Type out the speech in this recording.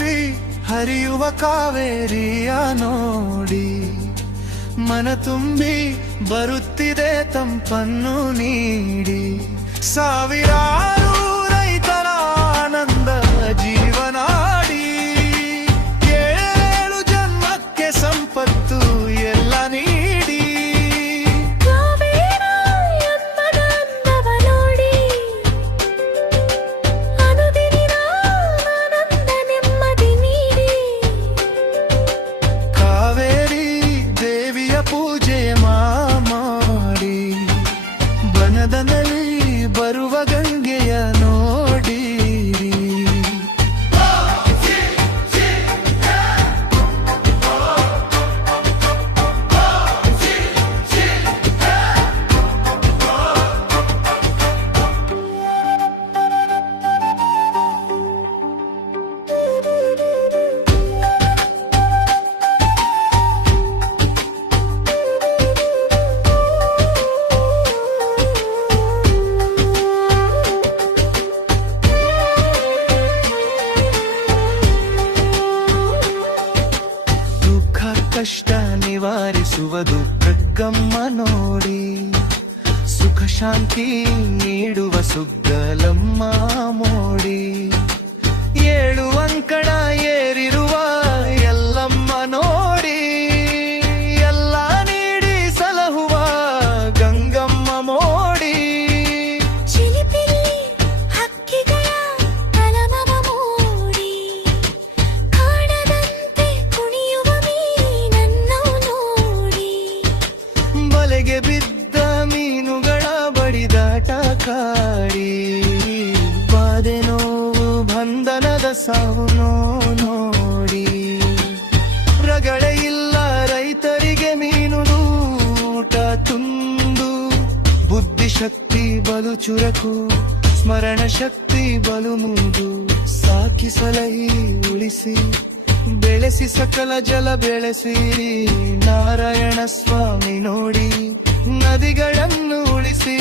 ತುಂಬಿ ಹರಿಯುವ ಕಾವೇರಿಯ ನೋಡಿ ಮನ ತುಂಬಿ ಬರುತ್ತಿದೆ ತಂಪನ್ನು ನೀಡಿ ಸಾವಿರಾರು ರೈತರ ಆನಂದ ಜೀವನಾಡಿ ಏಳು ಜನ್ಮಕ್ಕೆ ಸಂಪತ್ತು ಎಲ್ಲ ನೀಡಿ ಕಾವೇರಿ ದೇವಿಯ ಪೂಜೆ ಮಾಡಿ ಬನದನಲ್ಲಿ ಬರುವ ಗಂಗೆಯ ನೋಡಿರಿ ಕಷ್ಟ ನಿವಾರಿಸುವುದು ಪ್ರಗಮ್ಮ ನೋಡಿ ಸುಖ ಶಾಂತಿ ನೀಡುವ ಸುಗ್ಗಲಮ್ಮ ಮೋಡಿ ಏಳು ಅಂಕಣ ಏರಿರುವ ಎಲ್ಲಮ್ಮ ನೋಡಿ ಎಲ್ಲ ನೀಡಿ ಸಲಹುವ ಗಂಗಮ್ಮ ಮೋಡಿ ಬಲೆಗೆ ಬಿದ್ದ ಮೀನುಗಳ ಬಡಿದಾಟ ಕಾಡಿ ಬಾಧೆ ನೋವು ಬಂಧನದ ಸಾವು ನೋಡಿ ರಗಳೆ ಇಲ್ಲ ರೈತರಿಗೆ ಮೀನು ಊಟ ತುಂಡು ಬುದ್ಧಿಶಕ್ತಿ ಬಲು ಚುರಕು ಸ್ಮರಣ ಶಕ್ತಿ ಬಲು ಮುಂದು ಸಾಕಿ ಸಲಹಿ ಉಳಿಸಿ ಬೆಳೆಸಿ ಸಕಲ ಜಲ ಬೆಳೆಸಿ ನಾರಾಯಣ ಸ್ವಾಮಿ ನೋಡಿ ನದಿಗಳನ್ನು ಉಳಿಸಿ